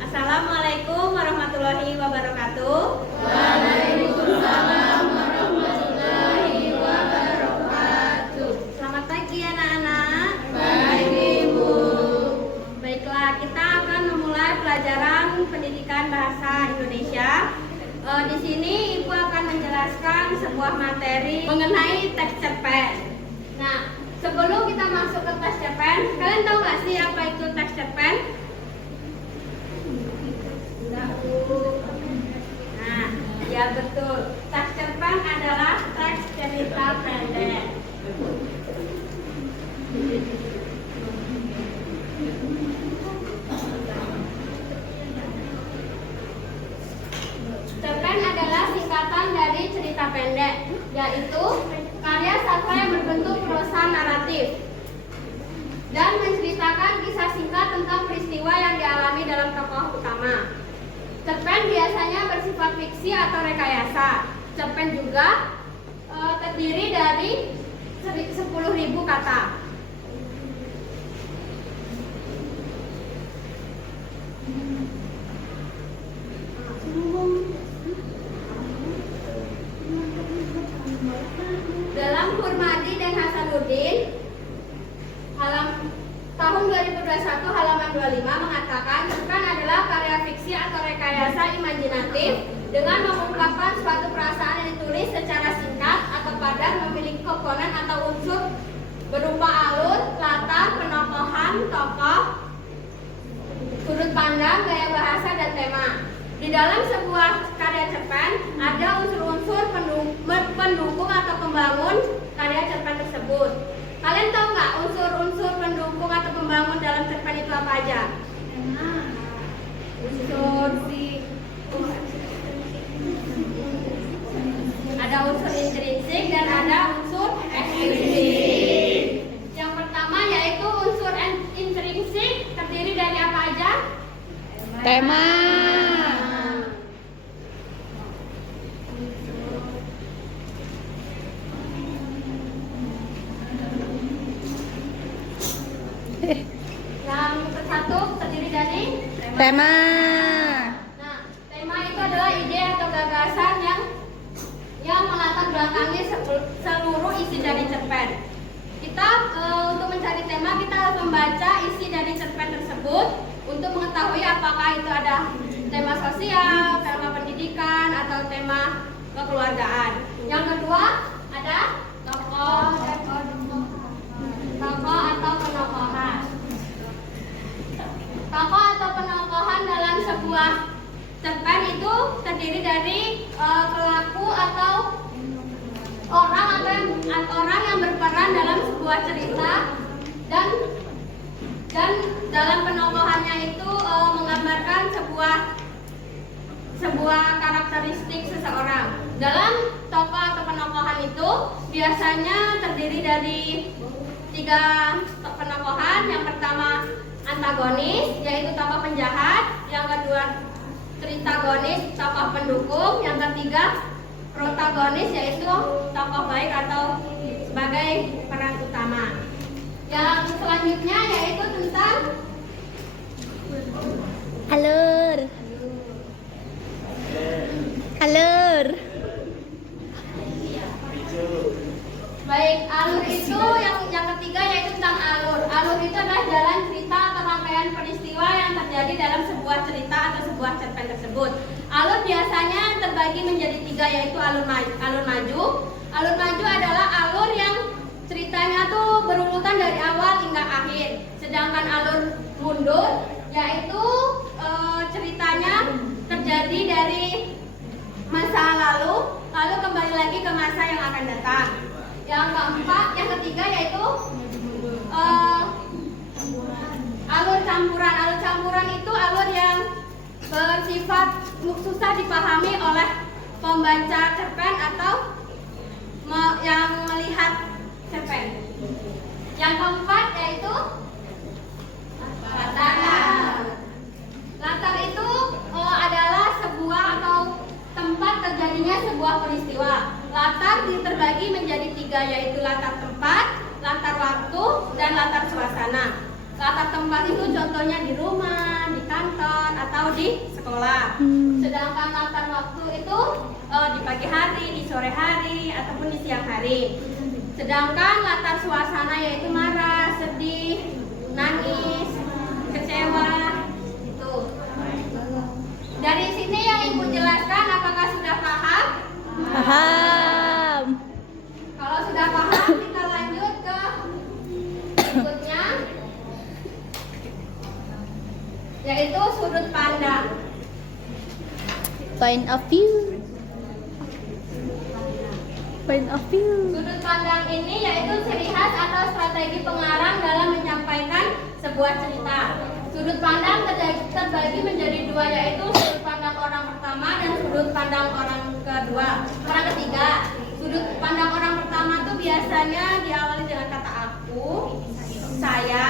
Assalamualaikum warahmatullahi wabarakatuh. Waalaikumsalam warahmatullahi wabarakatuh. Selamat pagi anak-anak. Baik Ibu. Baiklah, kita akan memulai pelajaran pendidikan bahasa Indonesia. Di sini Ibu akan menjelaskan sebuah materi mengenai teks cerpen. Nah, sebelum kita masuk ke teks cerpen, kalian tahu nggak sih apa itu teks cerpen? Nah, ya betul. Teks cerpen adalah teks cerita pendek. Cerpen adalah singkatan dari cerita pendek, yaitu karya sastra yang berbentuk prosa naratif dan menceritakan kisah singkat tentang peristiwa yang dialami dalam tokoh utama. Cerpen biasanya bersifat fiksi atau rekayasa. Cerpen juga terdiri dari 10.000 kata. Dalam Hurmadi dan Hasanuddin tahun 2021 halaman 25 mengatakan cerpen adalah karya fiksi atau rekayasa imajinatif dengan mengungkapkan suatu perasaan yang ditulis secara singkat atau padat, memiliki komponen atau unsur berupa alur, latar, penokohan, tokoh, sudut pandang, gaya bahasa, dan tema. Di dalam sebuah karya cerpen ada unsur-unsur pendukung atau pembangun karya cerpen tersebut. Kalian tahu nggak unsur-unsur pendukung atau pembangun dalam cerpen itu apa aja? Ada unsur intrinsik dan ada unsur ekstrinsik. Yang pertama yaitu unsur intrinsik terdiri dari apa aja? Tema. Yang satu terdiri dari Tema. Nah, tema itu adalah ide atau gagasan yang melatar belakangi seluruh isi dari cerpen. Kita untuk mencari tema kita harus membaca isi dari cerpen tersebut untuk mengetahui apakah itu ada tema sosial, tema pendidikan, atau tema kekeluargaan. Yang kedua ada tokoh atau penokohan. Tokoh atau penokohan dalam sebuah cerpen itu terdiri dari pelaku atau orang yang berperan dalam sebuah cerita dan dalam penokohannya itu menggambarkan sebuah karakteristik seseorang. Dalam tokoh atau penokohan itu biasanya terdiri dari 3 penokohan. Yang pertama antagonis, yaitu tokoh penjahat. Yang kedua tritagonis, tokoh pendukung. Yang ketiga protagonis, yaitu tokoh baik atau sebagai peran utama. Yang selanjutnya yaitu tentang Alur. Alur. baik alur itu yang ketiga yaitu tentang alur. Alur itu adalah jalan cerita atau rangkaian peristiwa yang terjadi dalam sebuah cerita atau sebuah cerpen tersebut. Alur biasanya terbagi menjadi 3, yaitu alur maju. Alur maju adalah alur yang ceritanya tuh berurutan dari awal hingga akhir. Sedangkan alur mundur yaitu ceritanya terjadi dari masa lalu kembali lagi ke masa yang akan datang. Yang keempat, yang ketiga yaitu alur campuran. Alur campuran itu alur yang bersifat susah dipahami oleh pembaca cerpen atau terbagi menjadi 3, yaitu latar tempat, latar waktu, dan latar suasana. Latar tempat itu contohnya di rumah, di kantor, atau di sekolah. Sedangkan latar waktu itu di pagi hari, di sore hari, ataupun di siang hari. Sedangkan latar suasana yaitu marah, sedih, nangis, kecewa, itu. Dari sini yang Ibu jelaskan, apakah sudah paham? Paham. Kalau sudah paham, kita lanjut ke berikutnya, yaitu sudut pandang. Point of view. Point of view. Sudut pandang ini yaitu ciri khas atau strategi pengarang dalam menyampaikan sebuah cerita. Sudut pandang terbagi menjadi 2, yaitu sudut pandang orang pertama dan sudut pandang orang ketiga. Sudut pandang orang pertama itu biasanya diawali dengan kata aku, saya,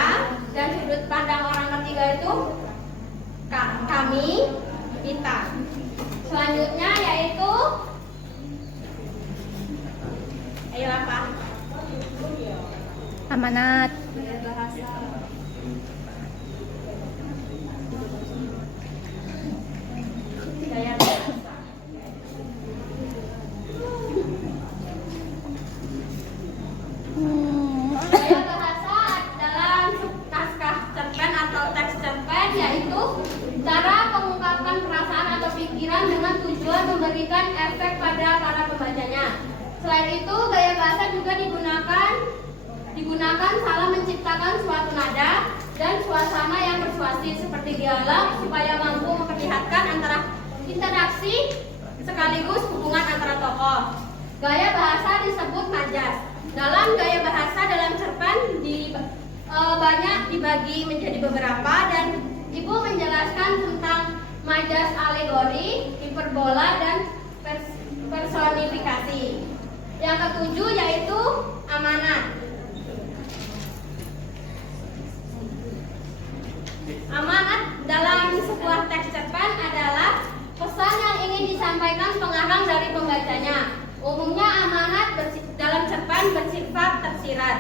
dan sudut pandang orang ketiga itu kami, kita. Selanjutnya yaitu ayo apa? Amanat. Bahasa. Gaya bahasa. Gaya bahasa dalam naskah cerpen atau teks cerpen yaitu cara mengungkapkan perasaan atau pikiran dengan tujuan memberikan efek pada para pembacanya. Selain itu, gaya bahasa juga digunakan salah menciptakan suatu nada dan suasana yang persuasif seperti dialog supaya mampu memperlihatkan antara interaksi sekaligus hubungan antara tokoh. Gaya bahasa disebut majas. Dalam gaya bahasa dalam cerpen banyak dibagi menjadi beberapa, dan Ibu menjelaskan tentang majas alegori, hiperbola, dan personifikasi. Yang ketujuh yaitu amanat. Amanat dalam sebuah teks cerpen adalah pesan yang ingin disampaikan pengarang dari pembacanya. Umumnya amanat dalam cerpen bersifat tersirat.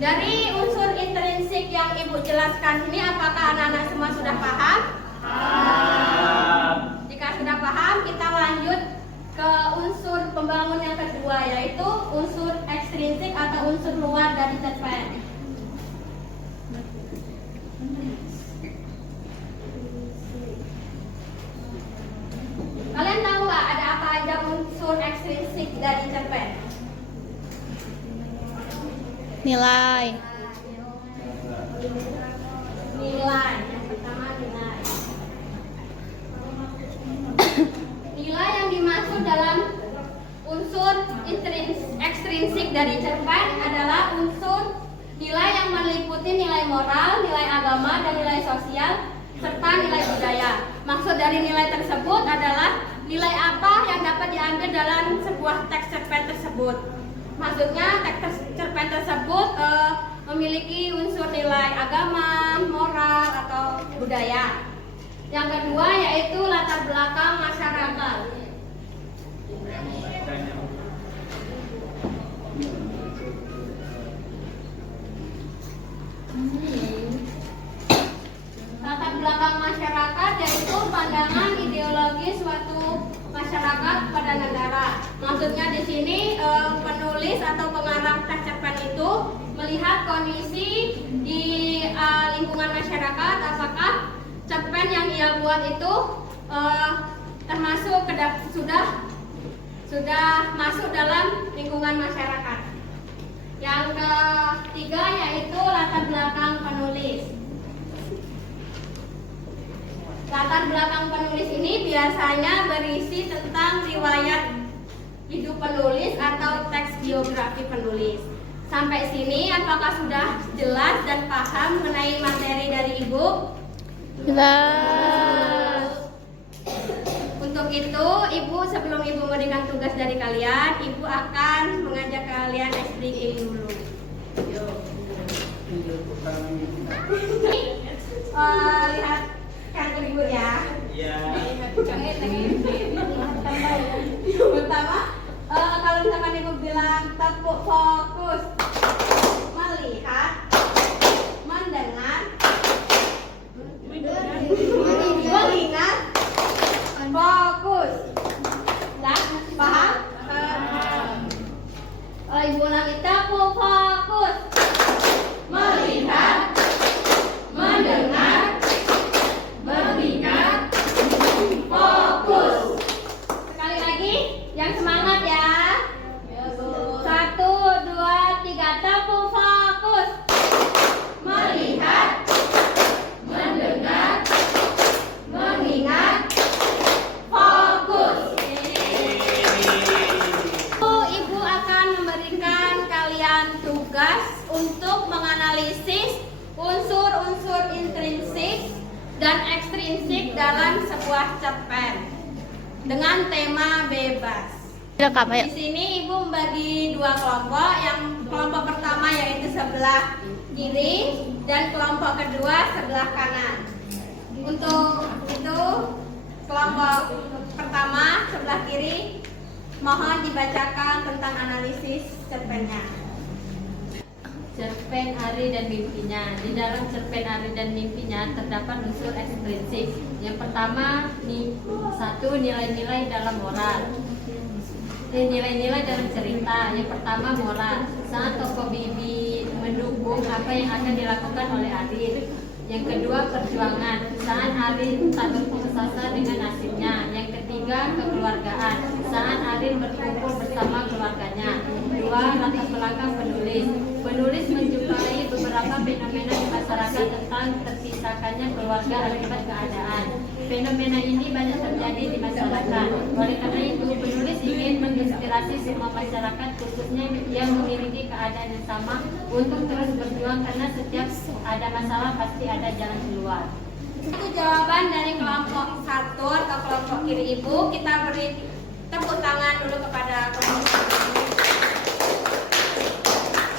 Dari unsur intrinsik yang Ibu jelaskan ini, apakah anak-anak semua sudah paham? Paham. Jika sudah paham, kita lanjut ke unsur pembangun yang kedua, yaitu unsur ekstrinsik atau unsur luar dari cerpen. Kalian tahu nggak ada apa aja unsur ekstrinsik dari cerpen? Nilai. Nilai, yang pertama nilai. Nilai yang dimaksud dalam unsur ekstrinsik dari cerpen adalah unsur nilai yang meliputi nilai moral, nilai agama, dan nilai sosial, serta nilai budaya. Maksud dari nilai tersebut adalah nilai apa yang dapat diambil dalam sebuah teks cerpen tersebut. Maksudnya teks cerpen tersebut memiliki unsur nilai agama, moral, atau budaya. Yang kedua yaitu latar belakang masyarakat. Latar belakang masyarakat yaitu pandangan ideologi suatu masyarakat pada negara. Maksudnya di sini penulis atau pengarang teks cerpen itu melihat kondisi di lingkungan masyarakat, apakah cerpen yang ia buat itu termasuk sudah masuk dalam lingkungan masyarakat. Yang ketiga yaitu latar belakang penulis. Latar belakang penulis ini biasanya berisi tentang riwayat hidup penulis atau teks biografi penulis. Sampai sini apakah sudah jelas dan paham mengenai materi dari Ibu? Jelas. Untuk itu, Ibu sebelum Ibu memberikan tugas dari kalian, Ibu akan mengajak kalian explaining dulu. Yuk. Lihat kartu libur ya. Iya. Yang pertama, kalau misalkan Ibu bilang tepuk fokus. Melihat, mendengar, mengingat, fokus. Dah, paham? Ibu ulangi, tepuk fokus. Melihat, mendengar, mengingat, fokus. Sekali lagi, yang semangat ya. 1, 2, 3, tepuk fokus. Melihat, mendengar, mengingat, fokus. Ibu akan memberikan kalian tugas untuk menganalisis unsur-unsur intrinsik dan ekstrinsik dalam sebuah cerpen dengan tema bebas. Rekam, ayo. Di sini ibu membagi dua kelompok. Yang kelompok pertama yaitu sebelah kiri dan kelompok kedua sebelah kanan. Untuk itu kelompok pertama sebelah kiri mohon dibacakan tentang analisis cerpennya. Cerpen Ari dan Mimpinya. Di dalam cerpen Ari dan Mimpinya terdapat unsur ekstrinsik. Yang pertama, satu, nilai-nilai dalam moral. Nilai-nilai dalam cerita. Yang pertama, moral. Saat tokoh Bibi mendukung apa yang akan dilakukan oleh Arin. Yang kedua, perjuangan. Saat Arin tak berputus asa dengan nasibnya. Yang ketiga, kekeluargaan. Saat Arin berkumpul bersama keluarganya. Dua, latar belakang penulis. Penulis menjumpai beberapa fenomena di masyarakat tentang terpisahkannya keluarga akibat keadaan. Fenomena ini banyak terjadi di masyarakat. Oleh karena itu, penulis ingin menginspirasi semua masyarakat, khususnya yang memiliki keadaan yang sama, untuk terus berjuang karena setiap ada masalah pasti ada jalan keluar. Itu jawaban dari kelompok 1 atau kelompok kiri ibu. Kita beri tepuk tangan dulu kepada kelompok 1.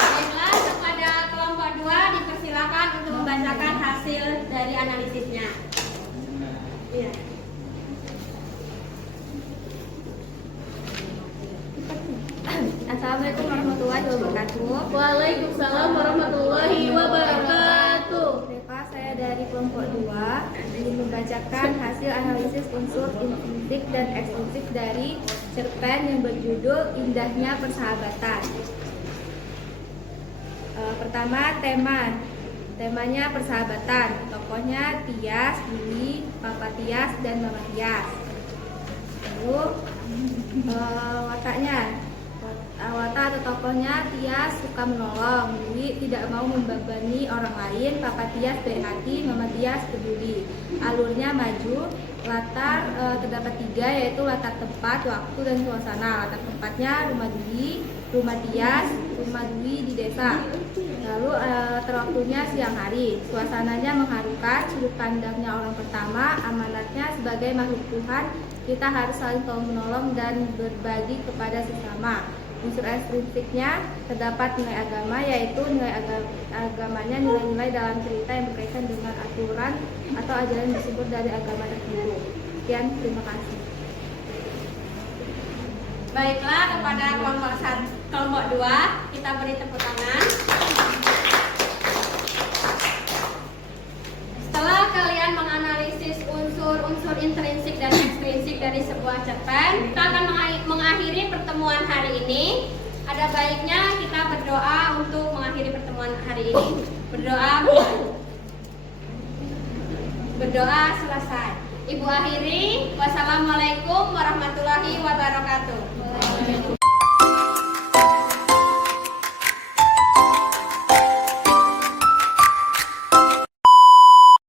Baiklah, kepada kelompok 2 dipersilakan untuk membacakan hasil dari analisisnya. Iya. Assalamualaikum warahmatullahi wabarakatuh. Waalaikumsalam warahmatullahi wabarakatuh. Bapak, saya dari kelompok 2 ingin membacakan hasil analisis unsur intrinsik dan ekstrinsik dari cerpen yang berjudul Indahnya Persahabatan. Pertama, temanya persahabatan. Tokohnya Tias, Billy, Papa Tias, dan Mama Tias. Lalu watak atau tokohnya Tias suka menolong, Billy tidak mau membebani orang lain, Papa Tias baik hati, Mama Tias peduli. Alurnya maju. Latar terdapat 3, yaitu latar tempat, waktu, dan suasana. Latar tempatnya rumah Dwi, rumah Tias, rumah Dwi di desa. Lalu latar waktunya siang hari. Suasananya mengharukan, sudut pandangnya orang pertama, amanatnya sebagai makhluk Tuhan, kita harus saling tolong menolong dan berbagi kepada sesama. Unsur ekstrinsiknya terdapat nilai agama, yaitu nilai agamanya nilai-nilai dalam cerita yang berkaitan dengan aturan atau ajaran yang disebut dari agama tertentu. Sekian, terima kasih. Baiklah, kepada kelompok 2 kita beri tepuk tangan. Setelah kalian menganalisis unsur-unsur intrinsik dan ekstrinsik dari sebuah cerpen, kita akan mengakhiri pertemuan hari ini. Ada baiknya kita berdoa untuk mengakhiri pertemuan hari ini. Berdoa selesai. Ibu akhiri. Wassalamualaikum warahmatullahi wabarakatuh.